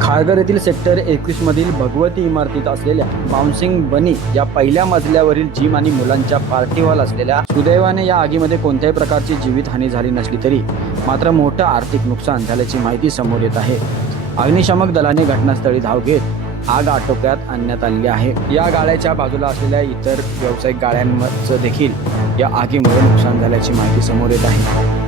खारघर येथील सेक्टर 21 मधील भगवती इमारतीत असलेल्या बाउन्सिंग बनी या पहिल्या मजल्यावरील जिम आणि मुलांच्या पार्टी हॉल असलेल्या सुदैवाने या आगीमध्ये कोणत्याही प्रकारची जीवितहानी झाली नसली तरी मात्र मोठं आर्थिक नुकसान झाल्याची माहिती समोर येत आहे। अग्निशमक दलाने घटनास्थळी धाव घेत आग आटोक्यात आणण्यात आली आहे। या गाळ्याच्या बाजूला असलेल्या इतर व्यावसायिक गाळ्यांचं देखील या आगीमुळे नुकसान झाल्याची माहिती समोर येत आहे।